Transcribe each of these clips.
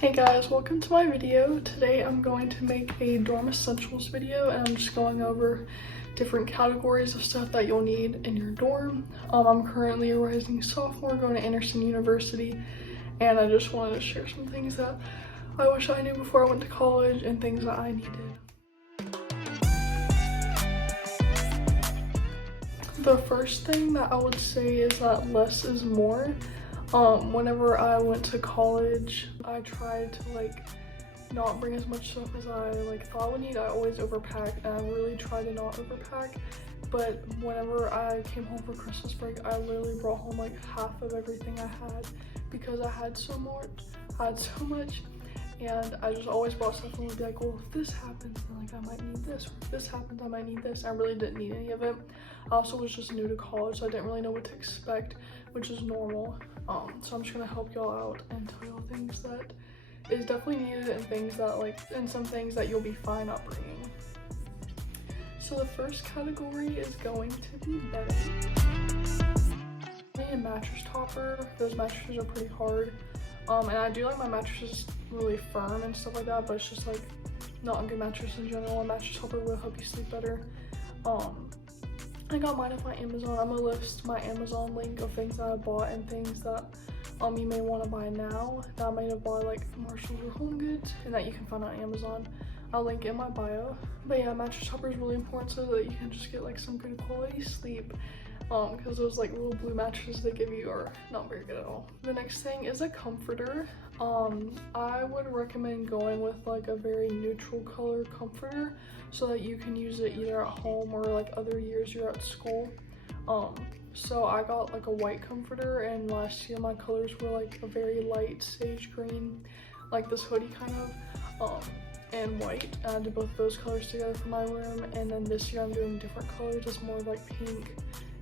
Hey guys, welcome to my video. Today I'm going to make a dorm essentials video and I'm just going over different categories of stuff that you'll need in your dorm. I'm currently a rising sophomore going to Anderson University and I just wanted to share some things that I wish I knew before I went to college and things that I needed. The first thing that I would say is that less is more. Whenever I went to college, I tried to not bring as much stuff as I thought I would need. I always overpack and I really tried to not overpack. But whenever I came home for Christmas break, I literally brought home half of everything I had because I had so much. And I just always brought stuff and would be like, well, if this happens, then I might need this. Or if this happens, I might need this. I really didn't need any of it. I also was just new to college, so I didn't really know what to expect, which is normal. So I'm just gonna help y'all out and tell y'all things that is definitely needed and things that and some things that you'll be fine not bringing. So the first category is going to be bedding. A mattress topper. Those mattresses are pretty hard. And I do like my mattresses really firm and stuff like that, but it's just not a good mattress in general. A mattress topper will help you sleep better. I got mine off my Amazon. I'm gonna list my Amazon link of things that I bought and things that you may want to buy now that I might have bought Marshalls or Home Goods and that you can find on Amazon. I'll link it in my bio. But yeah, mattress topper is really important so that you can just get some good quality sleep. Because those little blue mattresses they give you are not very good at all. The next thing is a comforter. I would recommend going with a very neutral color comforter so that you can use it either at home or other years you're at school. So I got a white comforter, and last year my colors were a very light sage green, this hoodie kind of, and white. And I did both those colors together for my room, and then this year I'm doing different colors. It's more pink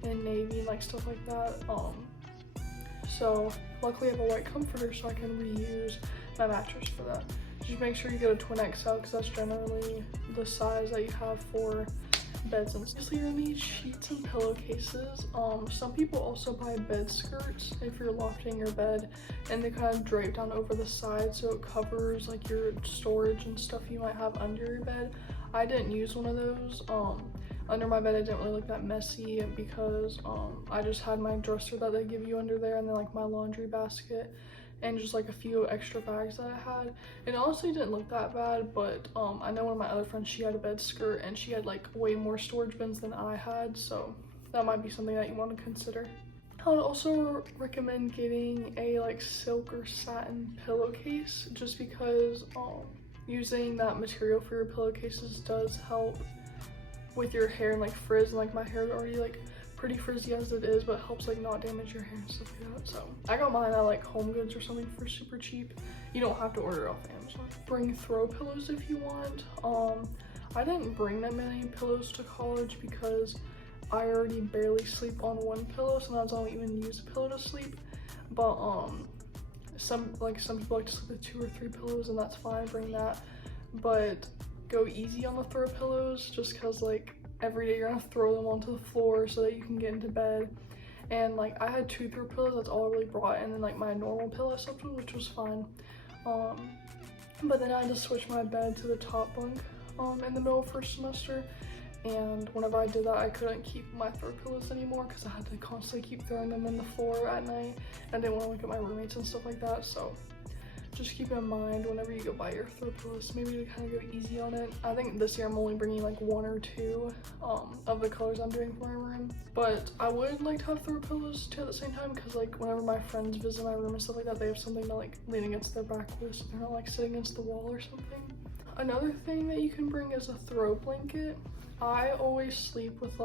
and navy and stuff like that. So luckily I have a white comforter so I can reuse my mattress for that. Just make sure you get a twin XL because that's generally the size that you have for beds and stuff. So you're gonna need sheets and pillowcases. Some people also buy bed skirts if you're lofting your bed, and they kind of drape down over the side so it covers your storage and stuff you might have under your bed. I didn't use one of those. Under my bed it didn't really look that messy because I just had my dresser that they give you under there, and then my laundry basket and just a few extra bags that I had. It honestly didn't look that bad, but I know one of my other friends, she had a bed skirt and she had way more storage bins than I had, so that might be something that you want to consider. I would also recommend getting a silk or satin pillowcase just because using that material for your pillowcases does help with your hair and frizz, and my hair is already pretty frizzy as it is, but helps not damage your hair and stuff like that. So I got mine at Home Goods or something for super cheap. You don't have to order it off Amazon. Bring throw pillows if you want. I didn't bring that many pillows to college because I already barely sleep on one pillow, sometimes I don't even use a pillow to sleep. But some people like to sleep with 2 or 3 pillows, and that's fine, bring that. But go easy on the throw pillows just because every day you're gonna throw them onto the floor so that you can get into bed. And I had 2 throw pillows, that's all I really brought, and then my normal pillow I slept with, which was fine. But then I had to switch my bed to the top bunk in the middle of first semester, and whenever I did that I couldn't keep my throw pillows anymore because I had to constantly keep throwing them in the floor at night. I didn't want to look at my roommates and stuff like that, so just keep in mind whenever you go buy your throw pillows, maybe to kind of go easy on it. I think this year I'm only bringing 1 or 2 of the colors I'm doing for my room. But I would like to have throw pillows too at the same time because whenever my friends visit my room and stuff like that, they have something to lean against their back with so they're not sitting against the wall or something. Another thing that you can bring is a throw blanket. I always sleep with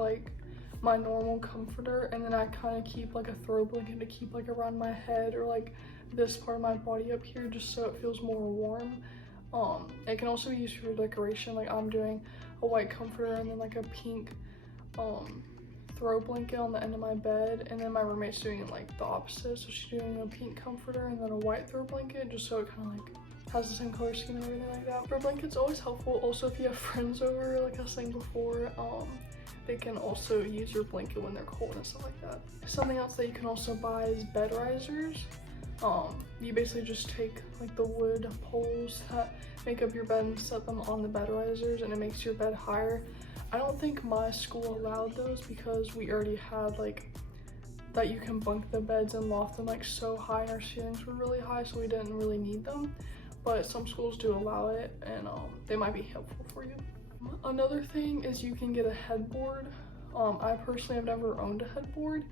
my normal comforter, and then I kind of keep a throw blanket to keep around my head or this part of my body up here just so it feels more warm. It can also be used for decoration. I'm doing a white comforter and then a pink throw blanket on the end of my bed, and then my roommate's doing the opposite, so she's doing a pink comforter and then a white throw blanket just so it kind of has the same color scheme and everything like that. Throw blanket's always helpful. Also, if you have friends over, like I was saying before, they can also use your blanket when they're cold and stuff like that. Something else that you can also buy is bed risers. You basically just take like the wood poles that make up your bed and set them on the bed risers, and it makes your bed higher. I don't think my school allowed those because we already had like that you can bunk the beds and loft them like so high, and our ceilings were really high, so we didn't really need them. But some schools do allow it, and they might be helpful for you. Another thing is you can get a headboard. I personally have never owned a headboard,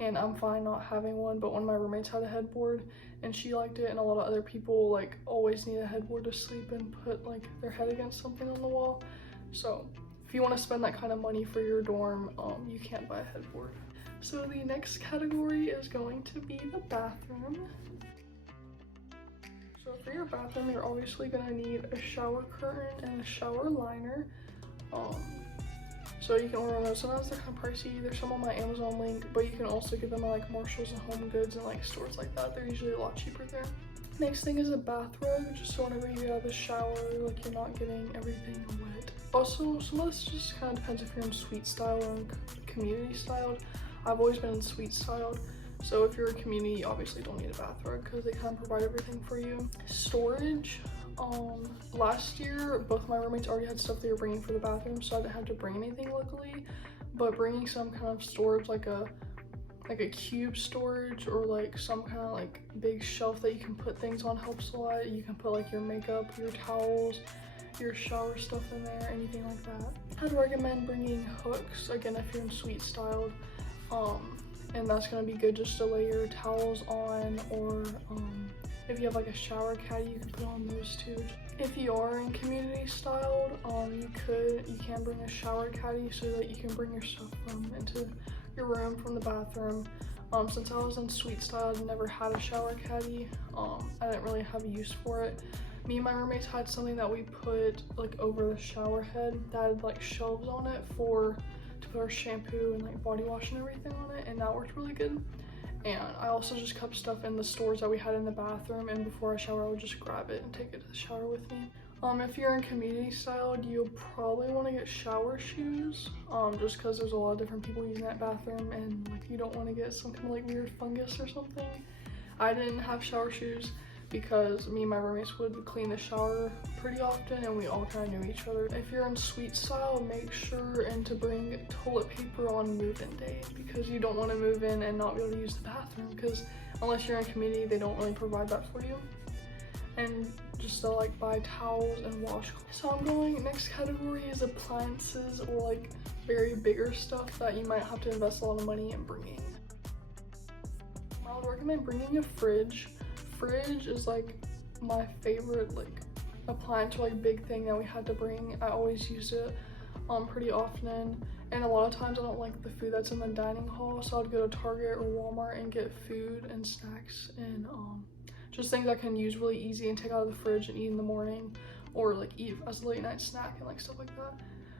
and I'm fine not having one, but one of my roommates had a headboard and she liked it, and a lot of other people like always need a headboard to sleep and put like their head against something on the wall. So if you want to spend that kind of money for your dorm, you can't buy a headboard. So the next category is going to be the bathroom. So for your bathroom, you're obviously gonna need a shower curtain and a shower liner. So you can order those. Sometimes they're kind of pricey. There's some on my Amazon link, but you can also get them at like Marshalls and Home Goods and like stores like that. They're usually a lot cheaper there. Next thing is a bathrobe, just so whenever you get out of the shower, like you're not getting everything wet. Also, some of this just kind of depends if you're in suite style or in community styled. I've always been in suite styled. So if you're a community, you obviously don't need a bathrobe because they kind of provide everything for you. Storage. Last year, both of my roommates already had stuff they were bringing for the bathroom, so I didn't have to bring anything luckily. But bringing some kind of storage, like a cube storage or like some kind of like big shelf that you can put things on helps a lot. You can put like your makeup, your towels, your shower stuff in there, anything like that. I'd recommend bringing hooks, again, if you're in suite styled. And that's gonna be good just to lay your towels on, or if you have like a shower caddy, you can put on those too. If you are in community styled, you can bring a shower caddy so that you can bring your stuff into your room from the bathroom. Since I was in suite style, I never had a shower caddy. I didn't really have a use for it. Me and my roommates had something that we put like over the shower head that had like shelves on it to put our shampoo and like body wash and everything on it, and that worked really good. And I also just kept stuff in the stores that we had in the bathroom, and before I shower I would just grab it and take it to the shower with me. If you're in community styled, you'll probably want to get shower shoes, just because there's a lot of different people using that bathroom, and like you don't want to get some kind of like weird fungus or something. I didn't have shower shoes because me and my roommates would clean the shower pretty often, and we all kind of knew each other. If you're in suite style, make sure and to bring toilet paper on move-in day, because you don't want to move in and not be able to use the bathroom, because unless you're in community, they don't really provide that for you. And just to like buy towels and washcloths. So next category is appliances, or like very bigger stuff that you might have to invest a lot of money in bringing. I would recommend bringing a fridge. Fridge is like my favorite like appliance or like big thing that we had to bring. I always use it pretty often, and a lot of times I don't like the food that's in the dining hall, so I'd go to Target or Walmart and get food and snacks and just things I can use really easy and take out of the fridge and eat in the morning, or like eat as a late night snack and like stuff like that.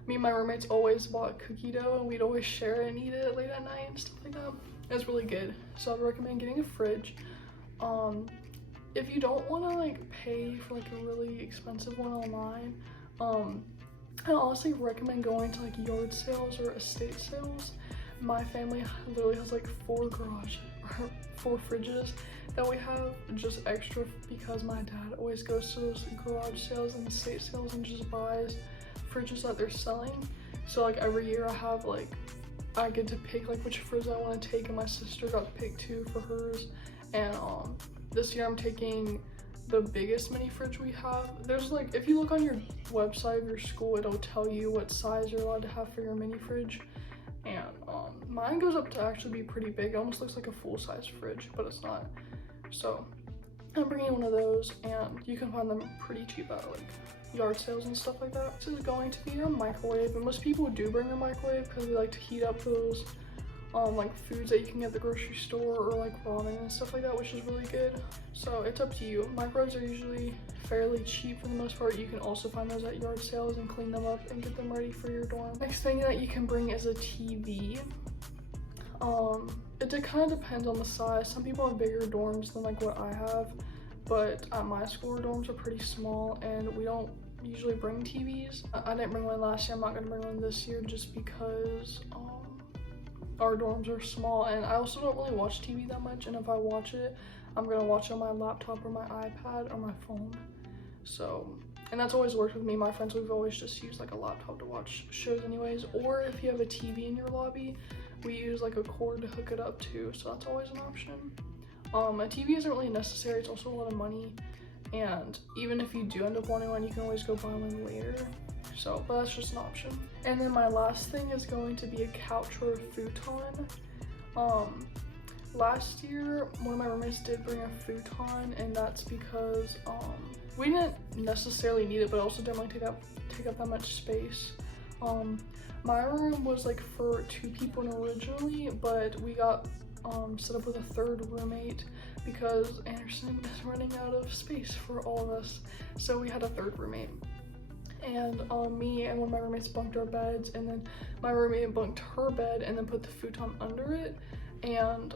Me and my roommates always bought cookie dough, and we'd always share it and eat it late at night and stuff like that. It's really good, so I'd recommend getting a fridge. If you don't want to like pay for like a really expensive one online, I honestly recommend going to like yard sales or estate sales. My family literally has like 4 fridges that we have just extra because my dad always goes to those garage sales and estate sales and just buys fridges that they're selling. So like every year I get to pick like which fridge I want to take, and my sister got to pick 2 for hers. And this year I'm taking the biggest mini fridge we have. There's like, if you look on your website of your school, it'll tell you what size you're allowed to have for your mini fridge. And mine goes up to actually be pretty big. It almost looks like a full-size fridge, but it's not. So I'm bringing one of those, and you can find them pretty cheap at like yard sales and stuff like that. This is going to be your microwave, and most people do bring a microwave because they like to heat up those like foods that you can get at the grocery store, or like ramen and stuff like that, which is really good. So it's up to you. Microwaves are usually fairly cheap for the most part. You can also find those at yard sales and clean them up and get them ready for your dorm. Next thing that you can bring is a TV. It kind of depends on the size. Some people have bigger dorms than like what I have, but at my school, dorms are pretty small, and we don't usually bring TVs. I didn't bring one last year. I'm not gonna bring one this year just because our dorms are small, and I also don't really watch TV that much, and if I watch it, I'm gonna watch on my laptop or my iPad or my phone. So, and that's always worked with me. My friends, we've always just used like a laptop to watch shows anyways. Or if you have a TV in your lobby, we use like a cord to hook it up to, so that's always an option. A TV isn't really necessary, it's also a lot of money. And even if you do end up wanting one, you can always go buy one later. So, but that's just an option. And then my last thing is going to be a couch or a futon. Last year, one of my roommates did bring a futon, and that's because we didn't necessarily need it, but it also didn't like take up that much space. My room was like for 2 people originally, but we got set up with a third roommate because Anderson is running out of space for all of us, so we had a third roommate. And me and one of my roommates bunked our beds, and then my roommate bunked her bed and then put the futon under it. And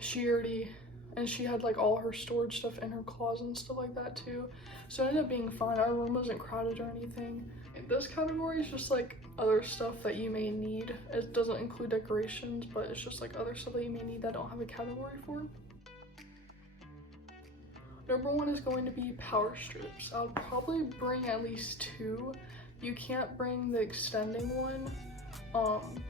she had like all her storage stuff in her closet and stuff like that too, so it ended up being fine. Our room wasn't crowded or anything. This category is just like other stuff that you may need. It doesn't include decorations, but it's just like other stuff that you may need that I don't have a category for. Number 1 is going to be power strips. I'll probably bring at least 2. You can't bring the extending one.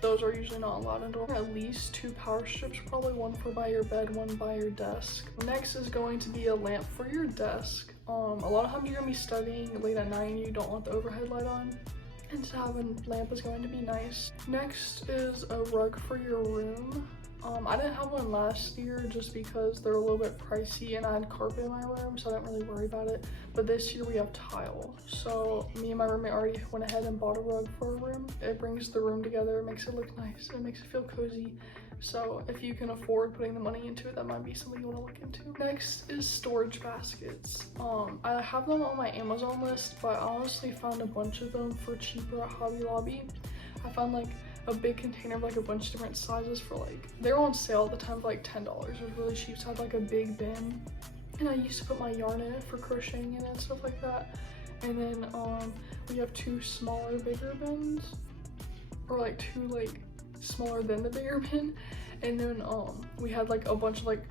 Those are usually not allowed indoor. At least 2 power strips, probably one for by your bed, one by your desk. Next is going to be a lamp for your desk. A lot of times you're gonna be studying late at night and you don't want the overhead light on, and to have a lamp is going to be nice. Next is a rug for your room. I didn't have one last year just because they're a little bit pricey, and I had carpet in my room, so I didn't really worry about it. But this year we have tile, so me and my roommate already went ahead and bought a rug for our room. It brings the room together, it makes it look nice, it makes it feel cozy. So if you can afford putting the money into it, that might be something you want to look into. Next is storage baskets. I have them on my Amazon list, but I honestly found a bunch of them for cheaper at Hobby Lobby. I found like a big container of like a bunch of different sizes for like, they were on sale at the time for like $10. It was really cheap, so I had like a big bin, and I used to put my yarn in it for crocheting in it and stuff like that. And then we have 2 smaller bigger bins, or like 2 like smaller than the bigger bin. And then we had like a bunch of like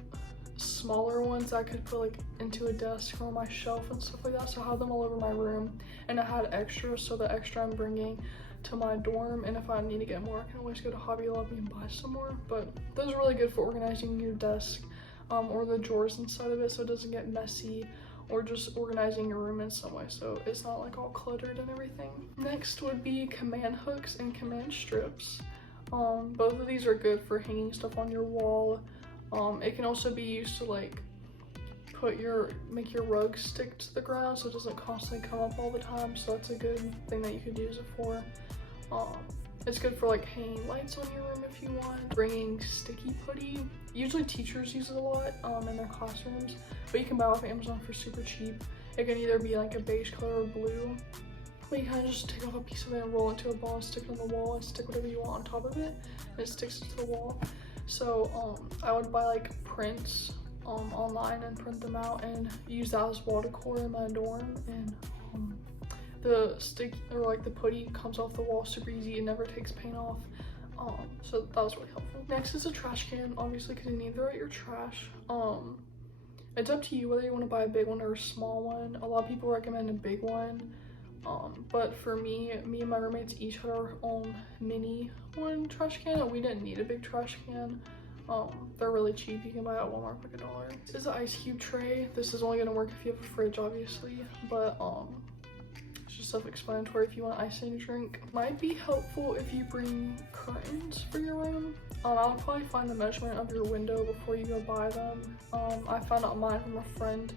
smaller ones that I could put like into a desk or on my shelf and stuff like that. So I had them all over my room, and I had extra, so the extra I'm bringing to my dorm, and if I need to get more, I can always go to Hobby Lobby and buy some more. But those are really good for organizing your desk or the drawers inside of it, so it doesn't get messy, or just organizing your room in some way so it's not like all cluttered and everything. Next would be command hooks and command strips. Both of these are good for hanging stuff on your wall. It can also be used to like make your rug stick to the ground so it doesn't constantly come up all the time, so that's a good thing that you could use it for. It's good for like hanging lights on your room if you want. Bringing sticky putty. Usually teachers use it a lot in their classrooms, but you can buy it off Amazon for super cheap. It can either be like a beige color or blue, but you kind of just take off a piece of it and roll it into a ball and stick it on the wall and stick whatever you want on top of it, and it sticks to the wall. So I would buy like prints online and print them out and use that as wall decor in my dorm, and the stick or like the putty comes off the wall super easy. It never takes paint off, so that was really helpful. Next is a trash can, obviously, because you need to throw out your trash. It's up to you whether you want to buy a big one or a small one. A lot of people recommend a big one, but for me and my roommates each had our own mini one trash can, and we didn't need a big trash can. They're really cheap. You can buy it at Walmart for like $1. This is an ice cube tray. This is only gonna work if you have a fridge, obviously, but it's just self-explanatory. If you want ice in your drink, might be helpful if you bring curtains for your room. I would probably find the measurement of your window before you go buy them. I found out mine from a friend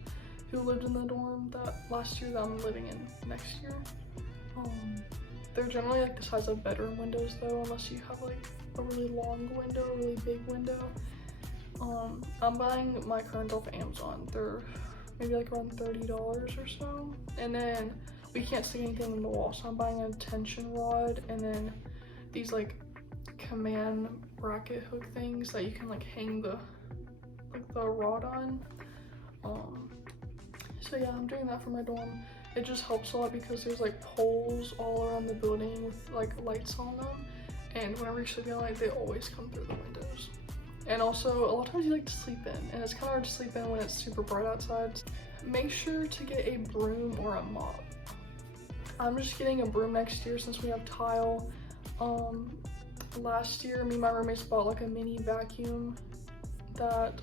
who lived in the dorm that last year that I'm living in next year. They're generally like the size of bedroom windows though, unless you have like a really long window, a really big window. I'm buying my curtains off Amazon. They're maybe like around $30 or so. And then we can't stick anything in the wall, so I'm buying a tension rod and then these like command bracket hook things that you can like hang the rod on. So yeah, I'm doing that for my dorm. It just helps a lot because there's like poles all around the building with like lights on them, and whenever you're sleeping at night, they always come through the windows. And also, a lot of times you like to sleep in, and it's kind of hard to sleep in when it's super bright outside. Make sure to get a broom or a mop. I'm just getting a broom next year since we have tile. Last year, me and my roommates bought like a mini vacuum that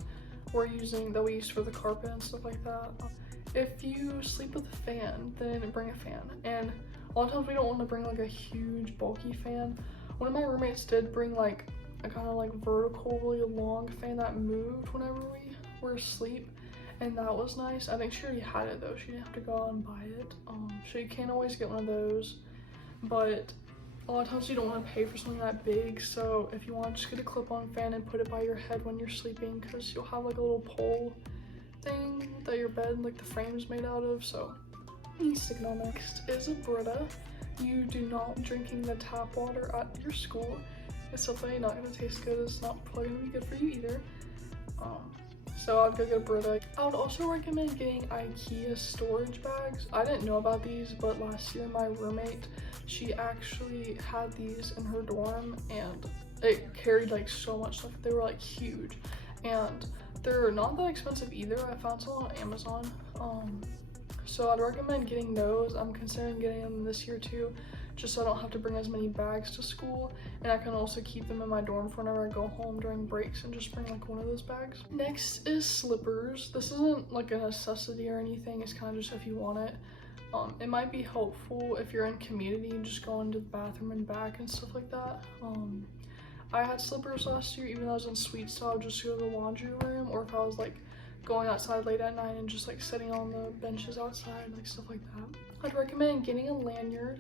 we used for the carpet and stuff like that. If you sleep with a fan, then bring a fan. And a lot of times we don't want to bring like a huge bulky fan. One of my roommates did bring like a kind of like vertical, really long fan that moved whenever we were asleep, and that was nice. I think she already had it though. She didn't have to go out and buy it. So you can't always get one of those, but a lot of times you don't want to pay for something that big. So if you want, just get a clip-on fan and put it by your head when you're sleeping, because you'll have like a little pole thing that your bed, like the frame's made out of. So signal. Next is a Brita. You do not drinking the tap water at your school. It's definitely not going to taste good. It's not probably going to be good for you either. So I'd go get a Brita. I would also recommend getting IKEA storage bags. I didn't know about these, but last year my roommate, she actually had these in her dorm, and it carried like so much stuff. They were like huge, and they're not that expensive either. I found some on Amazon. So I'd recommend getting those. I'm considering getting them this year too, just so I don't have to bring as many bags to school, and I can also keep them in my dorm for whenever I go home during breaks and just bring like one of those bags. Next is slippers. This isn't like a necessity or anything, it's kind of just if you want it. It might be helpful if you're in community and just going to the bathroom and back and stuff like that. I had slippers last year, even though I was in suite, so I would just go to the laundry room, or if I was like going outside late at night and just like sitting on the benches outside, like stuff like that. I'd recommend getting a lanyard.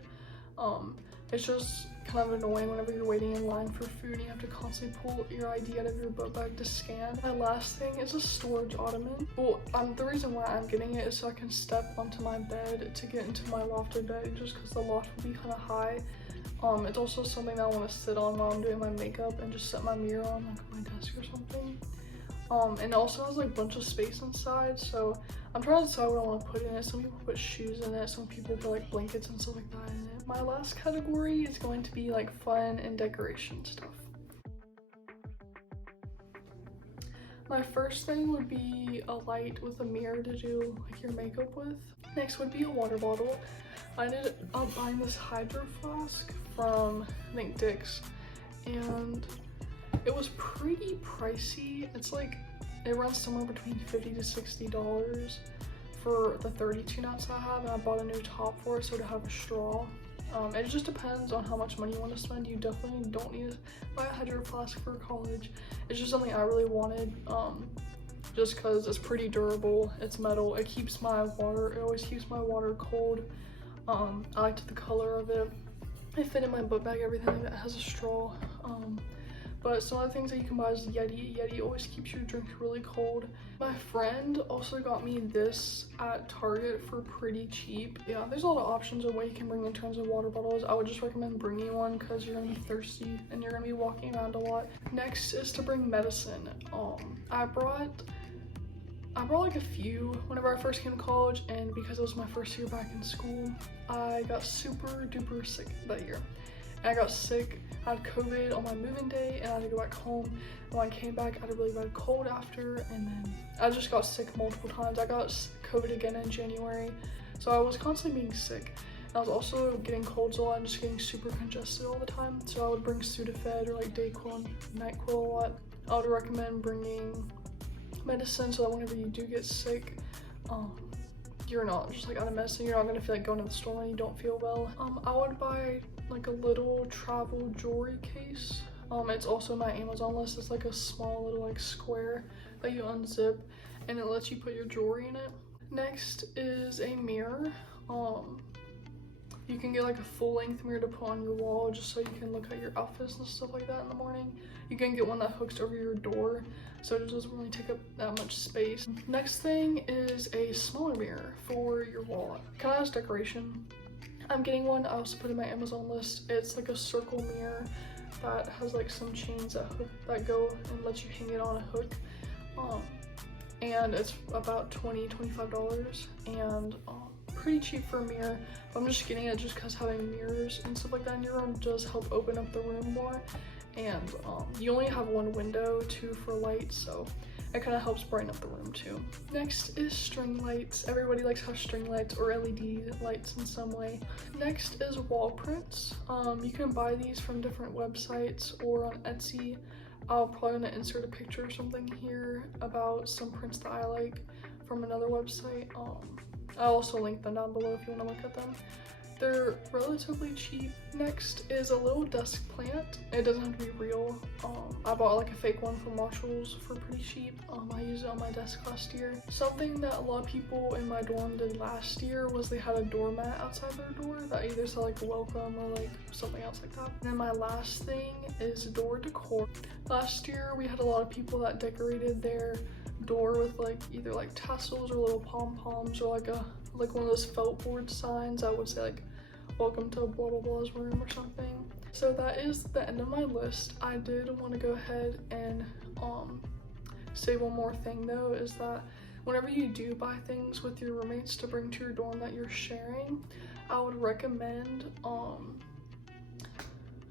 It's just kind of annoying whenever you're waiting in line for food and you have to constantly pull your ID out of your book bag to scan. My last thing is a storage ottoman. Well, the reason why I'm getting it is so I can step onto my bed to get into my lofted bed, just because the loft will be kind of high. It's also something that I want to sit on while I'm doing my makeup and just set my mirror on like on my desk or something. And it also has like a bunch of space inside, so I'm trying to decide what I want to put in it. Some people put shoes in it, some people put like blankets and stuff like that in it. My last category is going to be like fun and decoration stuff. My first thing would be a light with a mirror to do like your makeup with. Next would be a water bottle. I ended up buying this hydro flask from I think Dick's, and it was pretty pricey. It's like, it runs somewhere between $50 to $60 for the 32 ounce I have, and I bought a new top for it so to have a straw. It just depends on how much money you want to spend. You definitely don't need to buy a hydro flask for college. It's just something I really wanted, just because it's pretty durable. It's metal. It keeps my water, it always keeps my water cold. I liked the color of it. It fit in my book bag, everything. It has a straw. But some of the things that you can buy is Yeti. Yeti always keeps your drink really cold. My friend also got me this at Target for pretty cheap. Yeah, there's a lot of options of what you can bring in terms of water bottles. I would just recommend bringing one because you're gonna be thirsty and you're gonna be walking around a lot. Next is to bring medicine. I brought like a few whenever I first came to college, and because it was my first year back in school, I got super duper sick that year. And I got sick, I had COVID on my moving day, and I had to go back home. And when I came back, I had a really bad cold after, and then I just got sick multiple times. I got COVID again in January, so I was constantly being sick. And I was also getting colds a lot and just getting super congested all the time. So I would bring Sudafed or like Dayquil and NyQuil a lot. I would recommend bringing medicine so that whenever you do get sick, you're not just like out of medicine. You're not gonna feel like going to the store when you don't feel well. I would buy like a little travel jewelry case. It's also my Amazon list. It's like a small little like square that you unzip, and it lets you put your jewelry in it. Next is a mirror. You can get like a full-length mirror to put on your wall just so you can look at your outfits and stuff like that in the morning. You can get one that hooks over your door, so it doesn't really take up that much space. Next thing is a smaller mirror for your wall. Kind of as decoration. I'm getting one. I also put in my Amazon list. It's like a circle mirror that has like some chains that go and lets you hang it on a hook. And it's about $20–$25, and pretty cheap for a mirror. But I'm just getting it just because having mirrors and stuff like that in your room does help open up the room more. and you only have one window too for light, so it kind of helps brighten up the room too. Next is string lights. Everybody likes to have string lights or LED lights in some way. Next is wall prints. You can buy these from different websites or on Etsy. I'll probably gonna insert a picture or something here about some prints that I like from another website. I'll also link them down below if you want to look at them. They're relatively cheap. Next is a little desk plant. It doesn't have to be real. I bought like a fake one from Marshalls for pretty cheap. I used it on my desk last year. Something that a lot of people in my dorm did last year was they had a doormat outside their door that either said like welcome or like something else like that. And then my last thing is door decor. Last year we had a lot of people that decorated their door with like either like tassels or little pom-poms or like one of those felt board signs that would say like welcome to blah blah blah's room or something. So that is the end of my list. I did want to go ahead and say one more thing though, is that whenever you do buy things with your roommates to bring to your dorm that you're sharing, I would recommend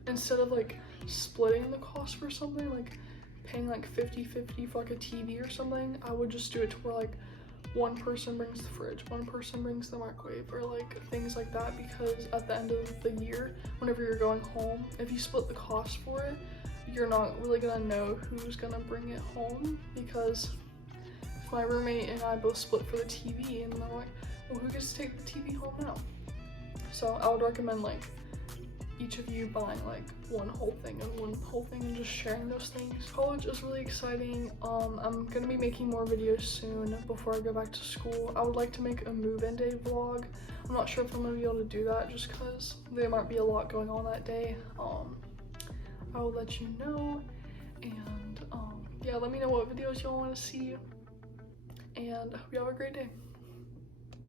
instead of like splitting the cost for something, like paying like 50-50 for like a TV or something, I would just do it to where like one person brings the fridge, one person brings the microwave, or like things like that, because at the end of the year, whenever you're going home, if you split the cost for it, you're not really gonna know who's gonna bring it home, because if my roommate and I both split for the TV and they're like, well, who gets to take the TV home now? So I would recommend like each of you buying like one whole thing and just sharing those things. College is really exciting. I'm gonna be making more videos soon before I go back to school. I would like to make a move-in day vlog. I'm not sure if I'm gonna be able to do that just because there might be a lot going on that day. I will let you know, and yeah, let me know what videos y'all want to see, and I hope you have a great day.